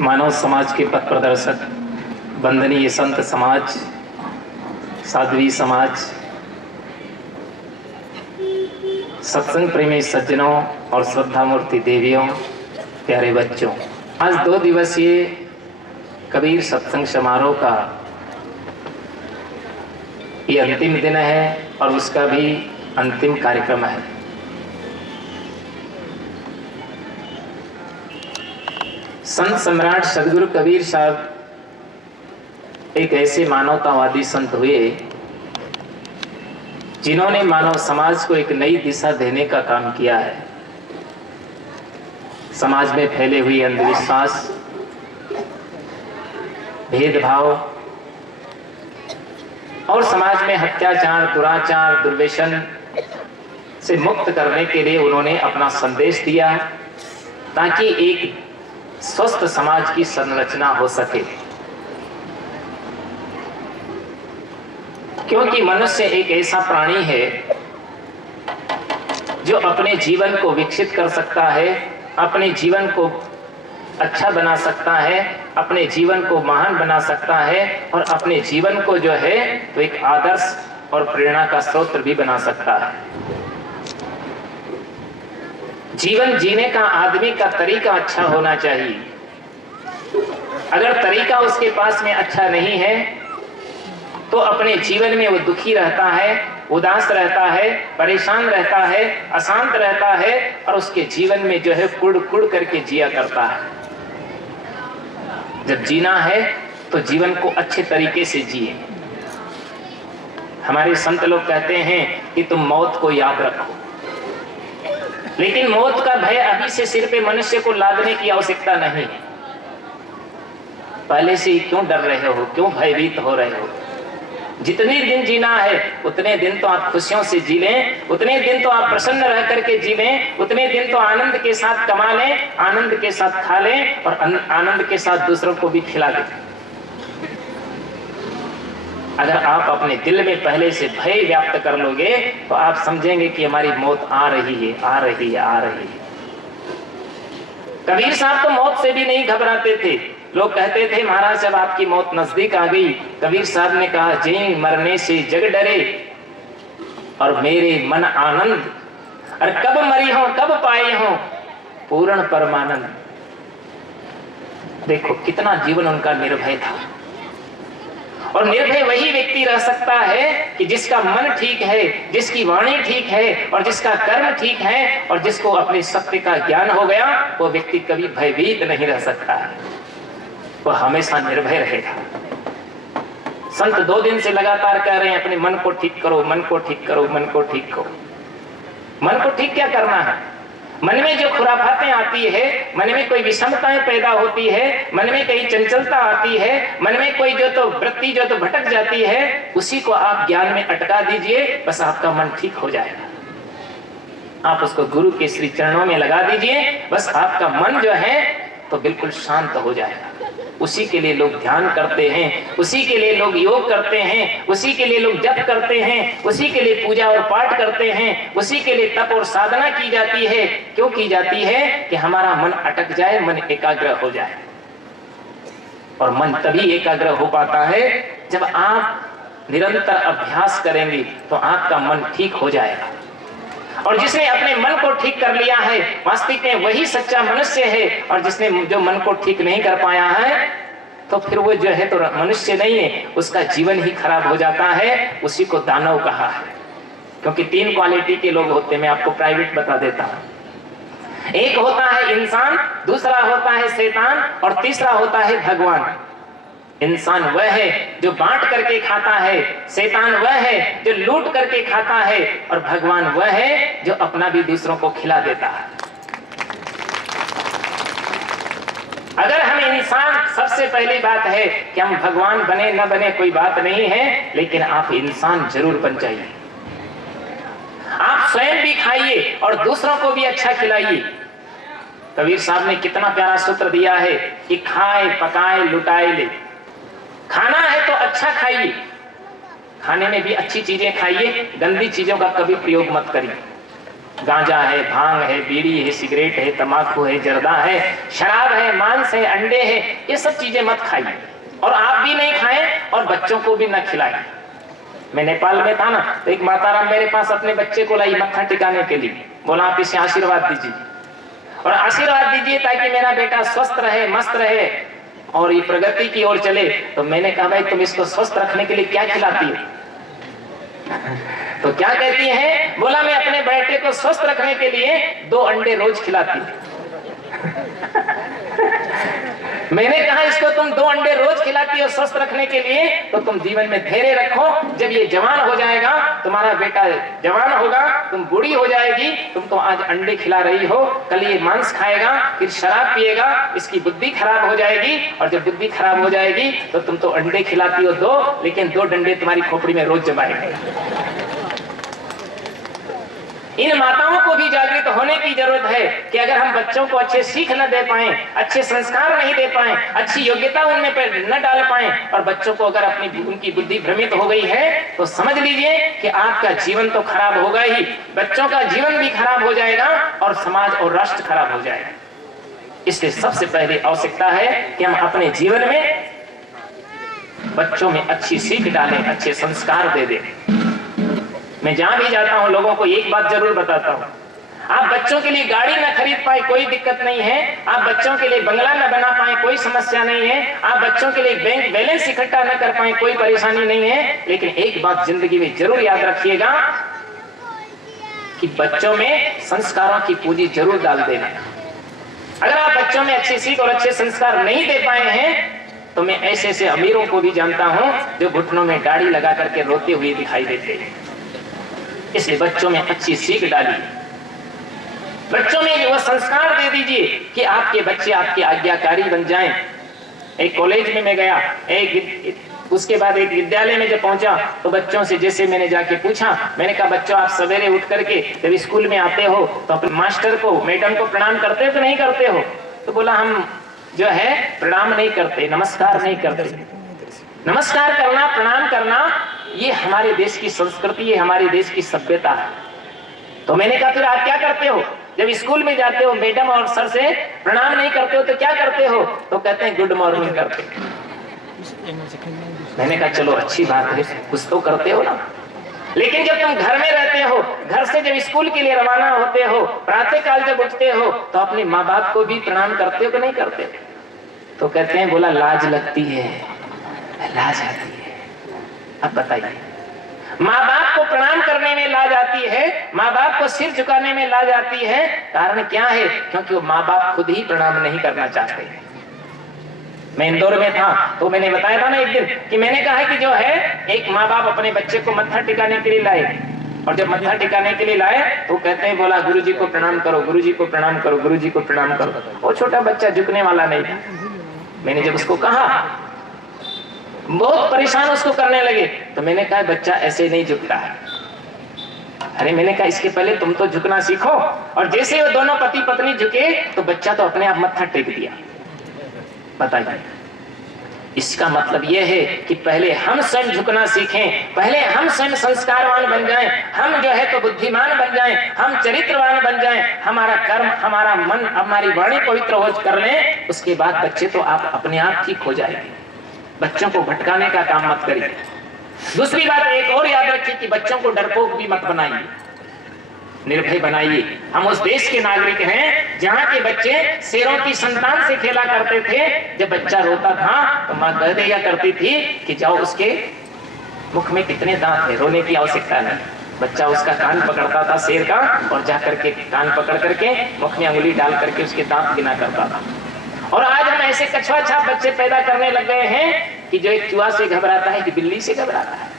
मानव समाज के पथ प्रदर्शक, वंदनीय संत समाज, साध्वी समाज, सत्संग प्रेमी सज्जनों और श्रद्धा मूर्ति देवियों, प्यारे बच्चों, आज 2 दिवसीय कबीर सत्संग समारोह का ये अंतिम दिन है और उसका भी अंतिम कार्यक्रम है। संत सम्राट सदगुरु कबीर साहब एक ऐसे मानवतावादी संत हुए जिन्होंने मानव समाज को एक नई दिशा देने का काम किया है। समाज में फैले हुए अंधविश्वास, भेदभाव और समाज में अत्याचार, दुराचार, दुर्व्यसन से मुक्त करने के लिए उन्होंने अपना संदेश दिया ताकि एक स्वस्थ समाज की संरचना हो सके। क्योंकि मनुष्य एक ऐसा प्राणी है जो अपने जीवन को विकसित कर सकता है, अपने जीवन को अच्छा बना सकता है, अपने जीवन को महान बना सकता है और अपने जीवन को जो है तो एक आदर्श और प्रेरणा का स्रोत भी बना सकता है। जीवन जीने का आदमी का तरीका अच्छा होना चाहिए। अगर तरीका उसके पास में अच्छा नहीं है तो अपने जीवन में वो दुखी रहता है, उदास रहता है, परेशान रहता है, अशांत रहता है और उसके जीवन में जो है कुड़ कुड़ करके जिया करता है। जब जीना है तो जीवन को अच्छे तरीके से जिए। हमारे संत लोग कहते हैं कि तुम मौत को याद रखो, लेकिन मौत का भय अभी से सिर पे मनुष्य को लादने की आवश्यकता नहीं है। पहले से ही क्यों डर रहे हो, क्यों भयभीत हो रहे हो? जितने दिन जीना है उतने दिन तो आप खुशियों से जी लें, उतने दिन तो आप प्रसन्न रह करके जी लें, उतने दिन तो आनंद के साथ कमा लें, आनंद के साथ खा लें और आनंद के साथ दूसरों को भी खिला दें। अगर आप अपने दिल में पहले से भय व्याप्त कर लोगे तो आप समझेंगे कि हमारी मौत आ रही है, आ रही है, आ रही है। कबीर साहब तो मौत से भी नहीं घबराते थे। लोग कहते थे महाराज जब आपकी मौत नजदीक आ गई, कबीर साहब ने कहा जय मरने से जग डरे और मेरे मन आनंद, और कब मरी हो कब पाए हो पूर्ण परमानंद। देखो कितना जीवन उनका निर्भय था। और निर्भय वही व्यक्ति रह सकता है कि जिसका मन ठीक है, जिसकी वाणी ठीक है और जिसका कर्म ठीक है और जिसको अपने सत्य का ज्ञान हो गया, वो व्यक्ति कभी भयभीत नहीं रह सकता है, वो हमेशा निर्भय रहेगा। संत 2 दिन से लगातार कह रहे हैं अपने मन को ठीक करो, मन को ठीक करो, मन को ठीक करो। मन को ठीक क्या करना है? मन में जो खुराफातें आती है, मन में कोई विषमताएं पैदा होती है, मन में कहीं चंचलता आती है, मन में कोई जो तो वृत्ति जो तो भटक जाती है, उसी को आप ज्ञान में अटका दीजिए, बस आपका मन ठीक हो जाएगा। आप उसको गुरु के श्री चरणों में लगा दीजिए, बस आपका मन जो है तो बिल्कुल शांत हो जाएगा। उसी के लिए लोग ध्यान करते हैं, उसी के लिए लोग योग करते हैं, उसी के लिए लोग जप करते हैं, उसी के लिए पूजा और पाठ करते हैं, उसी के लिए तप और साधना की जाती है। क्यों की जाती है? कि हमारा मन अटक जाए, मन एकाग्र हो जाए। और मन तभी एकाग्र हो पाता है जब आप निरंतर अभ्यास करेंगे तो आपका मन ठीक हो जाएगा। और जिसने अपने मन को ठीक कर लिया है वास्तविक में वही सच्चा मनुष्य है। और जिसने जो मन को ठीक नहीं कर पाया है तो फिर वो जो है तो मनुष्य नहीं है, उसका जीवन ही खराब हो जाता है। उसी को दानव कहा है। क्योंकि 3 क्वालिटी के लोग होते हैं, मैं आपको प्राइवेट बता देता हूं। एक होता है इंसान, दूसरा होता है शैतान और तीसरा होता है भगवान। इंसान वह है जो बांट करके खाता है, शैतान वह है जो लूट करके खाता है और भगवान वह है जो अपना भी दूसरों को खिला देता है। अगर हम इंसान, सबसे पहली बात है कि हम भगवान बने न बने कोई बात नहीं है, लेकिन आप इंसान जरूर बन जाइए। आप स्वयं भी खाइए और दूसरों को भी अच्छा खिलाइए। कबीर साहब ने कितना प्यारा सूत्र दिया है कि खाए पकाए लुटाए ले। खाना है तो अच्छा खाइए, खाने में भी अच्छी चीजें खाइए, गंदी चीजों का कभी प्रयोग मत करिए। गांजा है, भांग है, बीड़ी है, सिगरेट है, तंबाकू है, जर्दा है, शराब है, मांस है, अंडे है, ये सब चीजें मत खाइए और आप भी नहीं खाएं और बच्चों को भी न खिलाएं। मैं नेपाल में था ना, तो एक माताराम मेरे पास अपने बच्चे को लाई मत्था टिकाने के लिए। बोला आप इसे आशीर्वाद दीजिए और आशीर्वाद दीजिए ताकि मेरा बेटा स्वस्थ रहे, मस्त रहे और ये प्रगति की ओर चले। तो मैंने कहा भाई तुम इसको स्वस्थ रखने के लिए क्या खिलाती हो? तो क्या कहती है? बोला मैं अपने बेटे को स्वस्थ रखने के लिए 2 अंडे रोज खिलाती हूँ। मैंने कहा इसको तुम 2 अंडे रोज खिलाती हो स्वस्थ रखने के लिए, तो तुम जीवन में धैर्य रखो। जब ये जवान हो जाएगा, तुम्हारा बेटा जवान होगा, तुम बूढ़ी हो जाएगी, तुम तो आज अंडे खिला रही हो, कल ये मांस खाएगा, फिर शराब पिएगा, इसकी बुद्धि खराब हो जाएगी और जब बुद्धि खराब हो जाएगी तो तुम तो अंडे खिलाती हो 2, लेकिन 2 डंडे तुम्हारी खोपड़ी में रोज जमाएंगे। इन माताओं को भी जागृत होने की जरूरत है कि अगर हम बच्चों को अच्छे सीख न दे पाए, अच्छे संस्कार नहीं दे पाए, अच्छी योग्यता उनमें पर न डाल पाए और बच्चों को अगर उनकी बुद्धि भ्रमित हो गई है तो समझ लीजिए कि आपका जीवन तो खराब होगा ही, बच्चों का जीवन भी खराब हो जाएगा और समाज और राष्ट्र खराब हो जाएगा। इसलिए सबसे पहले आवश्यकता है कि हम अपने जीवन में बच्चों में अच्छी सीख डालें, अच्छे संस्कार दे दें। मैं जहां भी जाता हूं लोगों को एक बात जरूर बताता हूं, आप बच्चों के लिए गाड़ी न खरीद पाए कोई दिक्कत नहीं है, आप बच्चों के लिए बंगला न बना पाए कोई समस्या नहीं है, आप बच्चों के लिए बैंक बैलेंस इकट्ठा न कर पाए कोई परेशानी नहीं है, लेकिन एक बात जिंदगी में जरूर याद रखिएगा कि बच्चों में संस्कारों की पूंजी जरूर डाल देना। अगर आप बच्चों में अच्छी सीख और अच्छे संस्कार नहीं दे पाए हैं तो मैं ऐसे ऐसे अमीरों को भी जानता हूं जो घुटनों में दाढ़ी लगा करके रोते हुए दिखाई देते हैं। इसलिए बच्चों में अच्छी सीख डालिए, बच्चों में वो संस्कार दे दीजिए कि आपके बच्चे आपके आज्ञाकारी बन जाएं। एक कॉलेज में मैं गया, उसके बाद एक विद्यालय में जब पहुंचा तो बच्चों से जैसे मैंने जाके पूछा, मैंने कहा बच्चों आप सवेरे उठ करके जब स्कूल में आते हो तो अपने मास्टर को, मैडम को प्रणाम करते हो तो नहीं करते हो? तो बोला हम जो है प्रणाम नहीं करते, नमस्कार नहीं करते। नमस्कार करना, प्रणाम करना ये हमारे देश की संस्कृति है, हमारे देश की सभ्यता है। तो मैंने कहा फिर आप क्या करते हो? जब स्कूल में जाते हो मैडम और सर से प्रणाम नहीं करते हो तो क्या करते हो? तो कहते हैं गुड मॉर्निंग करते। मैंने कहा चलो अच्छी बात है, कुछ तो करते हो ना। लेकिन जब तुम घर में रहते हो, घर से जब स्कूल के लिए रवाना होते हो, प्रातः काल जब उठते हो तो अपने माँ बाप को भी प्रणाम करते हो कि नहीं करते? तो कहते हैं बोला लाज लगती है, लाज आती है। अब बताइए, माँ बाप को प्रणाम करने में लाज आती है, माँ बाप को सिर झुकाने में लाज आती है, कारण क्या है? क्योंकि वो माँ बाप खुद ही प्रणाम नहीं करना चाहते। मैं इंदौर में था तो मैंने बताया था ना एक दिन कि मैंने कहा है कि जो है एक माँ बाप अपने बच्चे को मत्था टिकाने के लिए लाए और जब मत्था टिकाने के लिए लाए तो कहते हैं बोला गुरुजी को प्रणाम करो, गुरुजी को प्रणाम करो, गुरुजी को प्रणाम करो। वो छोटा बच्चा झुकने वाला नहीं था। मैंने जब उसको कहा, बहुत परेशान उसको करने लगे, तो मैंने कहा बच्चा ऐसे नहीं झुकता है। अरे मैंने कहा इसके पहले तुम तो झुकना सीखो। और जैसे वो दोनों पति पत्नी झुके तो बच्चा तो अपने आप मत्था टेक दिया। बताइए, इसका मतलब यह है कि पहले हम स्वयं झुकना सीखें, पहले हम स्वयं संस्कारवान बन जाएं, हम जो है तो बुद्धिमान बन जाएं, हम चरित्रवान बन जाएं, हमारा कर्म, हमारा मन, हमारी वाणी पवित्र हो कर लें, उसके बाद बच्चे तो आप अपने आप ठीक हो जाएंगे। बच्चों को भटकाने का काम मत करिए। दूसरी बात एक और याद रखिए कि बच्चों को डरपोक भी मत बनाइए, निर्भय बनाइए। हम उस देश के नागरिक हैं जहां के बच्चे शेरों की संतान से खेला करते थे। जब बच्चा रोता था तो मां कह दिया करती थी कि जाओ उसके मुख में कितने दांत है, रोने की आवश्यकता नहीं। बच्चा उसका कान पकड़ता था शेर का और जाकर के कान पकड़ करके मुख में अंगुली डाल करके उसके दांत गिना करता था। और आज हम ऐसे कछुआ छाप बच्चे पैदा करने लग गए हैं कि जो एक चूहा से घबराता है कि बिल्ली से घबराता है।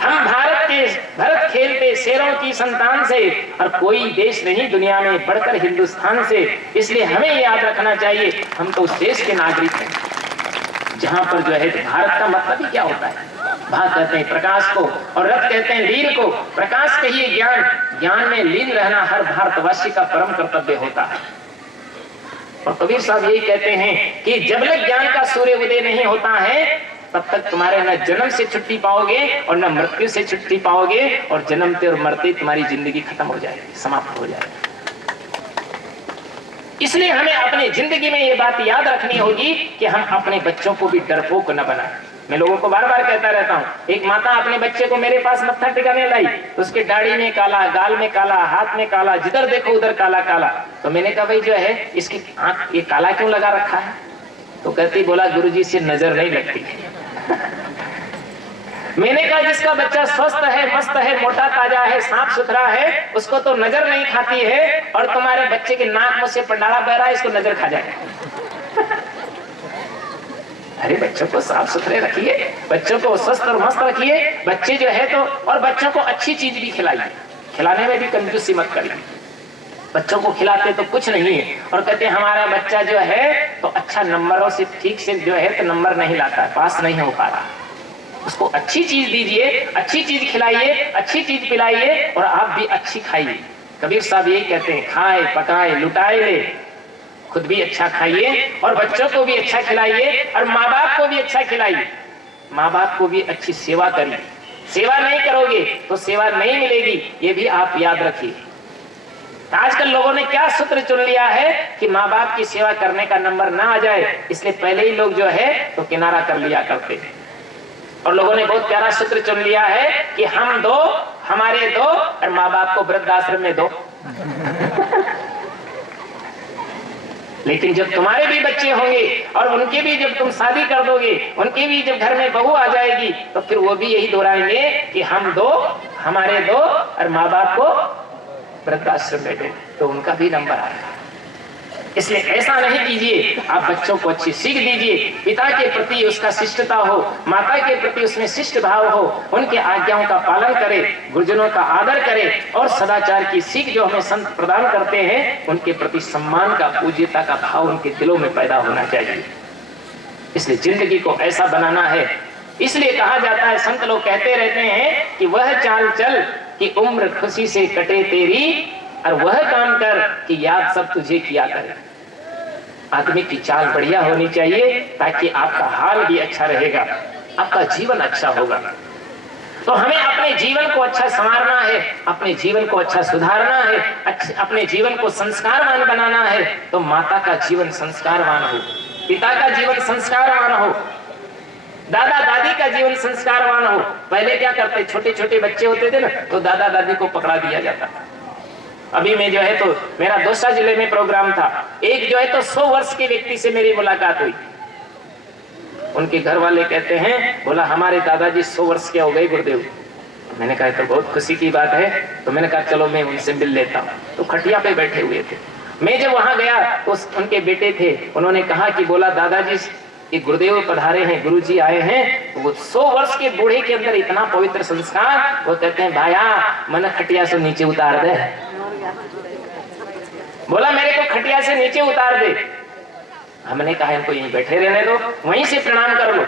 हम भारत खेलते शेरों की संतान से, और कोई देश नहीं दुनिया में बढ़कर हिंदुस्तान से। इसलिए हमें याद रखना चाहिए हम तो उस देश के नागरिक हैं जहां पर जो है भारत का मतलब ही क्या होता है। भाग कहते हैं प्रकाश को और रथ कहते हैं लीन को। प्रकाश कहिए ज्ञान, ज्ञान में लीन रहना हर भारतवासी का परम कर्तव्य होता है। और कबीर साहब यही कहते हैं कि जब तक ज्ञान का सूर्य उदय नहीं होता है तब तक तुम्हारे न जन्म से छुट्टी पाओगे और न मृत्यु से छुट्टी पाओगे, और जन्मते और मरते तुम्हारी जिंदगी खत्म हो जाएगी, समाप्त हो जाएगी। इसलिए हमें अपनी जिंदगी में ये बात याद रखनी होगी कि हम अपने बच्चों को भी डरपोक न बनाएं। मैं लोगों को बार बार कहता रहता हूँ, एक माता अपने बच्चे को मेरे पास मत्था टिकाने लाई, उसके दाढ़ी में काला, गाल में काला, हाथ में काला, जिधर देखो उधर काला काला। तो मैंने कहा भाई जो है इसकी आंख ये काला क्यों लगा रखा है? तो कहती बोला गुरुजी से नजर नहीं लगती। मैंने कहा जिसका बच्चा स्वस्थ है, मस्त है, मोटा ताजा है, साफ सुथरा है, उसको तो नजर नहीं खाती है, और तुम्हारे बच्चे के नाक मुंह से पंडाला बह रहा है, इसको नजर खा जाए। अरे बच्चों को साफ सुथरे रखिए, बच्चों को स्वस्थ और मस्त रखिए। बच्चे जो है तो, और बच्चों को अच्छी चीज भी खिलाइए, खिलाने में भी कंजूसी मत करिए। बच्चों को खिलाते तो कुछ नहीं है, और कहते हैं हमारा बच्चा जो है तो अच्छा नंबरों से ठीक से जो है तो नंबर नहीं लाता, पास नहीं हो पा रहा। उसको अच्छी चीज दीजिए, अच्छी चीज खिलाइए, अच्छी चीज पिलाइए, और आप भी अच्छी खाइए। कबीर साहब यही कहते हैं, खाए पकाए लुटाए ले, खुद भी अच्छा खाइए और बच्चों को भी अच्छा खिलाइए, और माँ बाप को भी अच्छा खिलाइए, माँ बाप को भी अच्छी सेवा करिए। सेवा नहीं करोगे तो सेवा नहीं मिलेगी, ये भी आप याद रखिए। आजकल लोगों ने क्या सूत्र चुन लिया है कि माँ बाप की सेवा करने का नंबर ना आ जाए, इसलिए पहले ही लोग जो है तो किनारा कर लिया करते हैं। और लोगों ने बहुत प्यारा सूत्र चुन लिया है कि हम दो, हमारे दो, और माँ बाप को वृद्धाश्रम में दो। लेकिन जब तुम्हारे भी बच्चे होंगे और उनके भी जब तुम शादी कर दोगे, उनके भी जब घर में बहू आ जाएगी, तो फिर वो भी यही दोहराएंगे कि हम दो, हमारे दो, और माँ बाप को वृद्धाश्रम में दो, तो उनका भी नंबर आएगा। इसलिए ऐसा नहीं कीजिए, आप बच्चों को अच्छी सीख दीजिए, पिता के प्रति उसका शिष्टता हो, माता के प्रति उसमें शिष्ट भाव हो, उनके आज्ञाओं का पालन करे, गुरुजनों का आदर करे, और सदाचार की सीख जो हमें संत प्रदान करते हैं उनके प्रति सम्मान का, पूज्यता का भाव उनके दिलों में पैदा होना चाहिए। इसलिए जिंदगी को ऐसा बनाना है। इसलिए कहा जाता है, संत लोग कहते रहते हैं कि वह चाल चल कि उम्र खुशी से कटे तेरी, और वह काम कर कि याद सब तुझे किया करे। आदमी की चाल बढ़िया होनी चाहिए ताकि आपका हाल भी अच्छा रहेगा, आपका जीवन अच्छा होगा। तो हमें अपने जीवन को अच्छा संवारना है, अपने जीवन को अच्छा सुधारना है, अपने जीवन को संस्कारवान बनाना है। तो माता का जीवन संस्कारवान हो, पिता का जीवन संस्कारवान हो, दादा दादी का जीवन संस्कारवान हो। पहले क्या करते, छोटे छोटे बच्चे होते थे ना, तो दादा दादी को पकड़ा दिया जाता। अभी मैं जो है तो मेरा दौसा जिले में प्रोग्राम था, एक जो है तो 100 वर्ष के व्यक्ति से मेरी मुलाकात हुई। उनके घर वाले कहते हैं, बोला हमारे दादाजी 100 वर्ष के हो गए गुरुदेव। मैंने कहा तो बहुत खुशी की बात है। तो मैंने कहा चलो मैं उनसे मिल लेता हूँ। तो खटिया पे बैठे हुए थे। मैं जब वहां गया तो उनके बेटे थे, उन्होंने कहा कि बोला दादाजी ये गुरुदेव पधारे हैं, गुरुजी आए हैं। तो वो 100 वर्ष के बूढ़े के अंदर इतना पवित्र संस्कार। वो कहते हैं भाया मन खटिया से नीचे उतार दे, बोला मेरे को खटिया से नीचे उतार दे। हमने कहा इनको यहीं बैठे रहने दो, वहीं से प्रणाम कर लो।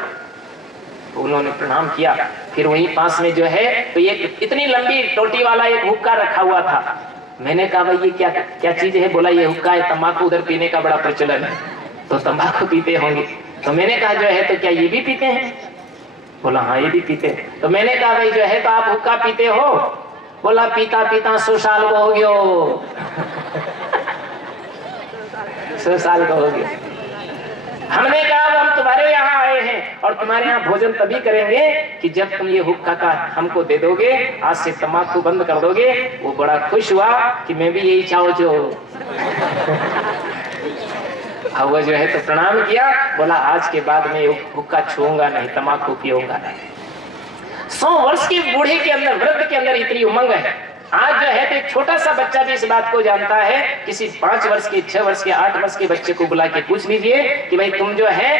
तो उन्होंने प्रणाम किया। फिर वहीं पास में जो है तो ये इतनी लंबी टोटी वाला एक हुक्का रखा हुआ था। मैंने कहा भाई ये क्या क्या चीज है? बोला ये हुक्का है, तंबाकू उधर पीने का बड़ा प्रचलन है, तो तंबाकू पीते होंगे। तो मैंने कहा जो है तो क्या ये भी पीते हैं? बोला हाँ ये भी पीते हैं। तो मैंने कहा भाई जो है तो आप हुक्का पीते हो? बोला पीता पीता 100 साल को हो गयो। 100 साल का हो गया। हमने कहा हम तुम्हारे यहाँ आए हैं और तुम्हारे यहाँ भोजन तभी करेंगे कि जब तुम ये हुक्का का हमको दे दोगे, आज से तंबाकू बंद कर दोगे। वो बड़ा खुश हुआ कि मैं भी यही चाहूँ जो। वो जो है तो प्रणाम किया, बोला आज के बाद मैं हुक्का छूऊंगा नहीं, तंबाकू पीऊंगा नहीं। 100 वर्ष के बूढ़े के अंदर, वृद्ध के अंदर इतनी उमंग है। आज जो है तो एक छोटा सा बच्चा भी इस बात को जानता है। किसी 5 वर्ष के, 6 वर्ष के, 8 वर्ष के बच्चे को बुला के पूछ लीजिए कि भाई तुम जो है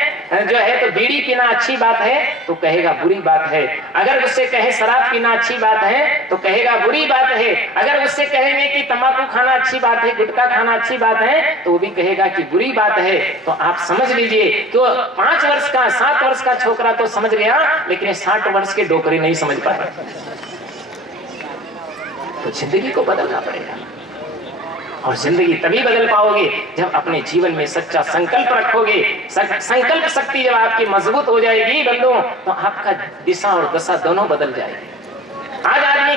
तो बीड़ी पीना अच्छी बात है, तो कहेगा बुरी बात है। अगर उससे कहे शराब पीना अच्छी बात है तो कहेगा बुरी बात है। अगर उससे कहेंगे कि तंबाकू खाना अच्छी बात है, गुटखा खाना अच्छी बात है, तो वो भी कहेगा कि बुरी बात है। तो आप समझ लीजिए तो 5 वर्ष का, 7 वर्ष का छोकरा तो समझ गया, लेकिन 60 वर्ष के डोकरे नहीं समझ पाए। तो जिंदगी को बदलना पड़ेगा। और जिंदगी तभी बदल पाओगे जब अपने जीवन में सच्चा संकल्प रखोगे। संकल्प शक्ति जब आपकी मजबूत हो जाएगी बंधुओं, तो आपका दिशा और दशा दोनों बदल जाएगी। आज आदमी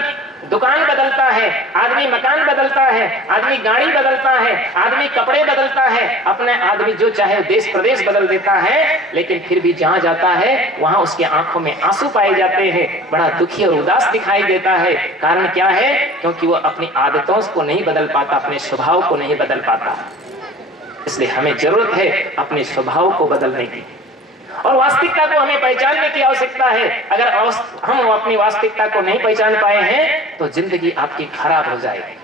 दुकान बदलता है, आदमी मकान बदलता है, आदमी गाड़ी बदलता है, आदमी कपड़े बदलता है, अपने आदमी जो चाहे देश प्रदेश बदल देता है, लेकिन फिर भी जहां जाता है वहां उसके आंखों में आंसू पाए जाते हैं, बड़ा दुखी और उदास दिखाई देता है। कारण क्या है? क्योंकि वो अपनी आदतों को नहीं बदल पाता, अपने स्वभाव को नहीं बदल पाता। इसलिए हमें जरूरत है अपने स्वभाव को बदलने की और वास्तविकता को हमें पहचानने की आवश्यकता है। अगर हम अपनी वास्तविकता को नहीं पहचान पाए हैं तो जिंदगी आपकी खराब हो जाएगी।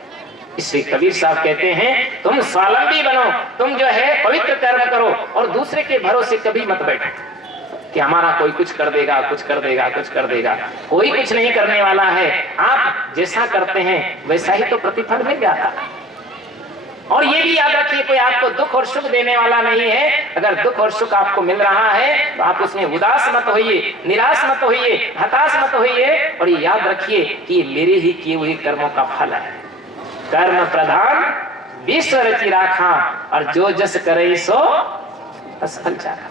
इसलिए कबीर साहब कहते हैं, तुम स्वावलंबी बनो, तुम जो है पवित्र कर्म करो और दूसरे के भरोसे कभी मत बैठो कि हमारा कोई कुछ कर देगा, कुछ कर देगा, कुछ कर देगा। कोई कुछ नहीं करने वाला है। आप जैसा करते हैं वैसा ही तो प्रतिफल मिल जाता है। और ये भी याद रखिए, कोई आपको दुख और सुख देने वाला नहीं है। अगर दुख और सुख आपको मिल रहा है तो आप उसमें उदास मत होइए, निराश मत होइए, हताश मत होइए। और ये याद रखिए कि ये मेरे ही किए हुए कर्मों का फल है। कर्म प्रधान विश्व रचि राखा, और जो जस करे सो तस फल चाखा।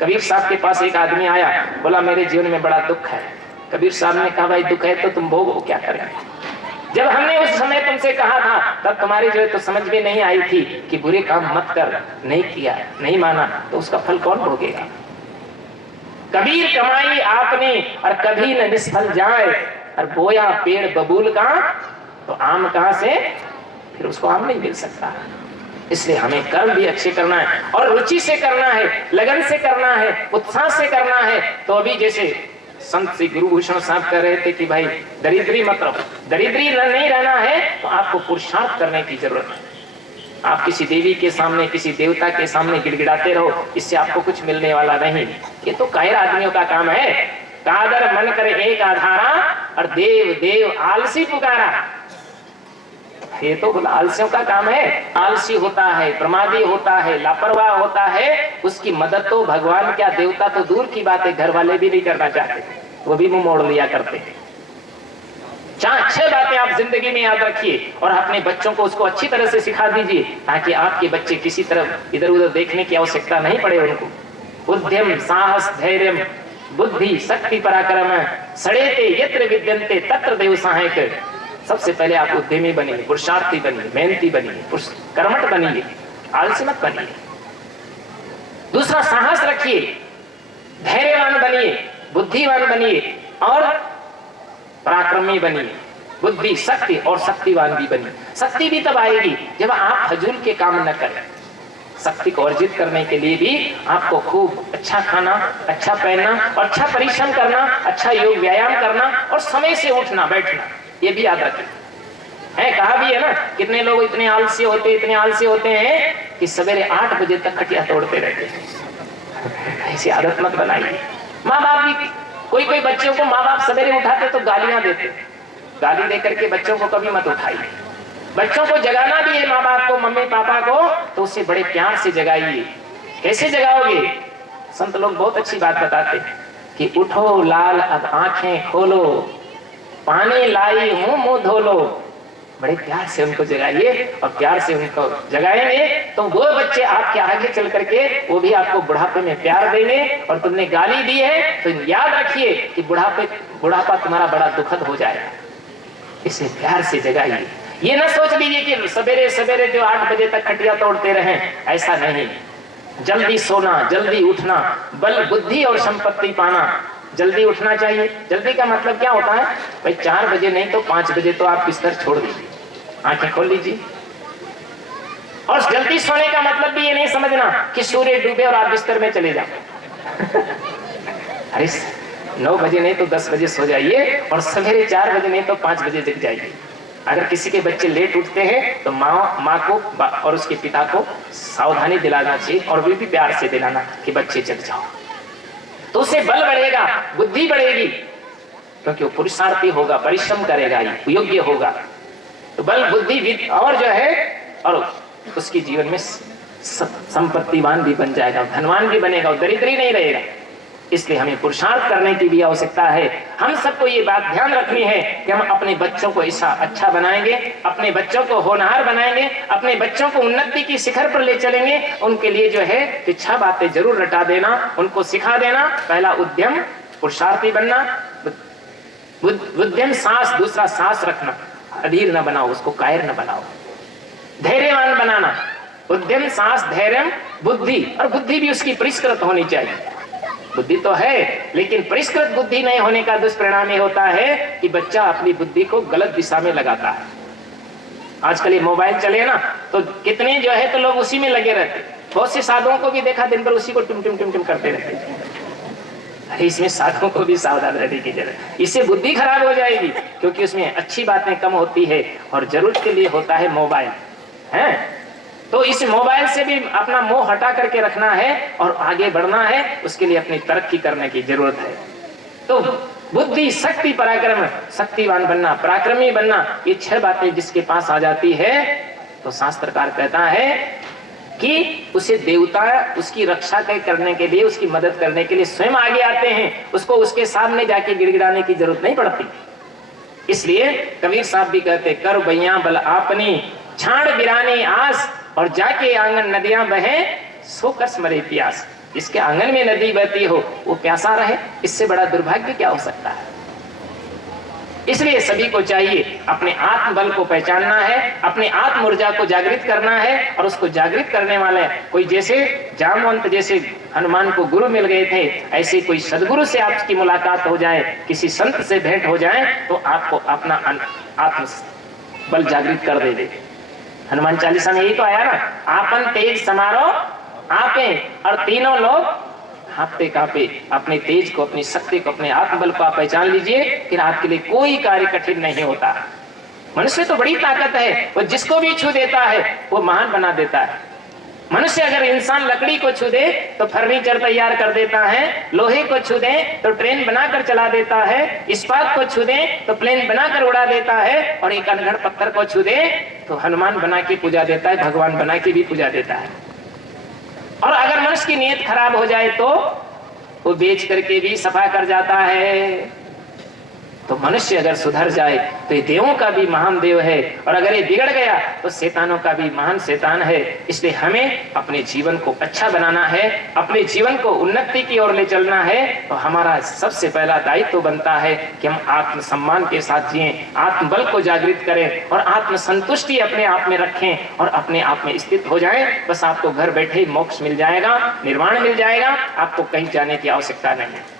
कबीर साहब के पास एक आदमी आया, बोला मेरे जीवन में बड़ा दुख है। कबीर साहब ने कहा, भाई दुख है तो तुम भोगो, क्या करें। जब हमने उस समय तुमसे कहा था तब तुम्हारी जो है तो समझ में नहीं आई थी कि बुरे काम मत कर, नहीं किया, नहीं माना, तो उसका फल कौन भोगेगा। कबीर कमाई आपने और कभी न निष्फल जाए, और बोया पेड़ बबूल का तो आम कहां से, फिर उसको आम नहीं मिल सकता। इसलिए हमें कर्म भी अच्छे करना है और रुचि से करना है, लगन से करना है, उत्साह से करना है। तो अभी जैसे संत श्री गुरुभूषण साहब कह रहे थे कि भाई दरिद्री मत रहो, दरिद्री नहीं रहना है तो आपको पुरुषार्थ करने की जरूरत है। आप किसी देवी के सामने, किसी देवता के सामने गिड़गिड़ाते रहो, इससे आपको कुछ मिलने वाला नहीं। ये तो कायर आदमियों का काम है। कादर मन करे एक आधारा, और देव देव आलसी पुकारा। ये तो आलसियों का काम है। आलसी होता है, प्रमादी होता है, लापरवाह होता है, उसकी मदद तो भगवान क्या, देवता तो दूर की बात है, घर वाले भी नहीं करना चाहते, वो भी मुंह मोड़ लिया करते हैं। 4-6 बातें आप जिंदगी में याद रखिए और अपने बच्चों को उसको अच्छी तरह से सिखा दीजिए, ताकि आपके बच्चे किसी तरफ इधर उधर देखने की आवश्यकता नहीं पड़े उनको। उद्यम साहस धैर्य बुद्धि शक्ति पराक्रम सड़ेते यत्र विद्यन्ते तत्र देव सहायक। सबसे पहले आप उद्यमी बनिए, पुरुषार्थी बनिए, मेहनती बनिए, कर्मठ बनिए, आलसी मत बनिए। दूसरा, साहस रखिए, धैर्यवान बनिए, बुद्धिवान बनिए और पराक्रमी बनिए। बुद्धि शक्ति और शक्तिवान भी बनिए। शक्ति भी तब आएगी जब आप फजूल के काम न करें। शक्ति को अर्जित करने के लिए भी आपको खूब अच्छा खाना, अच्छा पहनना और अच्छा परिश्रम करना, अच्छा योग व्यायाम करना और समय से उठना बैठना, ये भी याद रखें। है कहा भी है ना, कितने लोग इतने आलसी होते हैं कि सवेरे 8 बजे तक खटिया तोड़ते रहते हैं। ऐसी आदत मत बनाइए। माँ बाप भी, कोई बच्चों को माँ बाप सवेरे उठाते तो गालियां देते, गाली देकर के बच्चों को कभी मत उठाइए। बच्चों को जगाना भी है, माँ बाप को, मम्मी पापा को, तो उससे बड़े प्यार से जगाइए। कैसे जगाओगे? संत लोग बहुत अच्छी बात बताते हैं कि उठो लाल अब आंखें खोलो, पानी लाई हूं मुंह धो लो। बड़े प्यार से उनको जगाइए और प्यार से उनको जगाएंगे तो वो बच्चे आपके आगे चल करके वो भी आपको बुढ़ापे में प्यार देंगे। और तुमने गाली दी है तो याद रखिए कि बुढ़ापा तुम्हारा बड़ा दुखद हो जाएगा। इसे प्यार से जगाइए। ये ना सोच लीजिए कि सवेरे सवेरे जो 8 बजे तक खटिया तोड़ते रहें, ऐसा नहीं। जल्दी सोना, जल्दी उठना, बल बुद्धि और संपत्ति पाना। जल्दी उठना चाहिए। जल्दी का मतलब क्या होता है भाई? 4 बजे नहीं तो 5 बजे तो आप बिस्तर छोड़ दीजिए, आंखें खोल लीजिए। और जल्दी सोने का मतलब भी ये नहीं समझना कि सूर्य डूबे और आप बिस्तर में चले जाओ। अरे 9 बजे नहीं तो 10 बजे सो जाइए और सवेरे 4 बजे नहीं तो 5 बजे जग जाइए। अगर किसी के बच्चे लेट उठते हैं तो माँ को और उसके पिता को सावधानी दिलाना चाहिए और वे भी प्यार से दिलाना कि बच्चे जग जाओ, तो उससे बल बढ़ेगा, बुद्धि बढ़ेगी, क्योंकि वो पुरुषार्थी होगा, परिश्रम करेगा, योग्य होगा। तो बल बुद्धि और जो है और उसके जीवन में संपत्तिवान भी बन जाएगा, धनवान भी बनेगा और दरिद्री नहीं रहेगा। इसलिए हमें पुरुषार्थ करने की भी आवश्यकता है। हम सबको ये बात ध्यान रखनी है कि हम अपने बच्चों को ऐसा अच्छा बनाएंगे, अपने बच्चों को होनहार बनाएंगे, अपने बच्चों को उन्नति की शिखर पर ले चलेंगे। उनके लिए जो है 6 बातें जरूर रटा देना, उनको सिखा देना। पहला उद्यम, पुरुषार्थी बनना, उद्यम सांस, दूसरा सांस रखना, अधीर न बनाओ उसको, कायर न बनाओ, धैर्यवान बनाना, उद्यम सांस धैर्य बुद्धि, और बुद्धि भी उसकी परिष्कृत होनी चाहिए। बुद्धि तो है लेकिन परिष्कृत बुद्धि नहीं होने का दुष्परिणाम ये होता है कि बच्चा अपनी बुद्धि को गलत दिशा में लगाता है। आजकल ये मोबाइल चले ना तो कितने जो है तो लोग उसी में लगे रहते। बहुत से साधुओं को भी देखा दिन भर उसी को टुम टुम टुम टुम करते रहते। अरे इसमें साधुओं को भी सावधान रहने की जरूरत, इससे बुद्धि खराब हो जाएगी, क्योंकि उसमें अच्छी बातें कम होती है और जरूरत के लिए होता है मोबाइल है। तो इस मोबाइल से भी अपना मोह हटा करके रखना है और आगे बढ़ना है, उसके लिए अपनी तरक्की करने की जरूरत है। तो बुद्धि, शक्ति, पराक्रम, शक्तिवान बनना, पराक्रमी बनना, ये 6 बातें जिसके पास आ जाती है तो शास्त्रकार कहता है कि उसे देवता उसकी रक्षा करने के लिए, उसकी मदद करने के लिए स्वयं आगे आते हैं। उसको उसके सामने जाके गिड़गिड़ाने की जरूरत नहीं पड़ती। इसलिए कबीर साहब भी कहते, कर भैया बल आपनी, छाड़ बिरानी आस, और जाके आंगन नदियां बहे, सो कस मरे प्यास। जिसके आंगन में नदी बहती हो वो प्यासा रहे, इससे बड़ा दुर्भाग्य क्या हो सकता है। इसलिए सभी को चाहिए अपने आत्मबल को पहचानना है, अपने आत्म ऊर्जा को जागृत करना है, और उसको जागृत करने वाले कोई, जैसे जामवंत जैसे हनुमान को गुरु मिल गए थे, ऐसे कोई सदगुरु से आपकी मुलाकात हो जाए, किसी संत से भेंट हो जाए तो आपको अपना आत्म बल जागृत कर दे। हनुमान चालीसा में यही तो आया ना, आपन तेज समारो आपे, और तीनों लोग कांपते कांपे। अपने तेज को, अपनी शक्ति को, अपने आत्मबल को आप पहचान लीजिए, फिर आपके लिए कोई कार्य कठिन नहीं होता। मनुष्य तो बड़ी ताकत है, वो जिसको भी छू देता है वो महान बना देता है। मनुष्य अगर इंसान लकड़ी को छू दे तो फर्नीचर तैयार कर देता है, लोहे को छू दे तो ट्रेन बनाकर चला देता है, इस्पात को छू दे तो प्लेन बनाकर उड़ा देता है, और एक अनगढ़ पत्थर को छू दे तो हनुमान बना के पूजा देता है, भगवान बना के भी पूजा देता है। और अगर मनुष्य की नीयत खराब हो जाए तो वो बेच करके भी सफा कर जाता है। तो मनुष्य अगर सुधर जाए तो ये देवों का भी महान देव है, और अगर ये बिगड़ गया तो शैतानों का भी महान शैतान है। इसलिए हमें अपने जीवन को अच्छा बनाना है, अपने जीवन को उन्नति की ओर ले चलना है। तो हमारा सबसे पहला दायित्व बनता है कि हम आत्मसम्मान के साथ जिएं, आत्मबल को जागृत करें और आत्मसंतुष्टि अपने आप में रखें और अपने आप में स्थित हो जाएं। बस आपको घर बैठे मोक्ष मिल जाएगा, निर्वाण मिल जाएगा, आपको कहीं जाने की आवश्यकता नहीं है।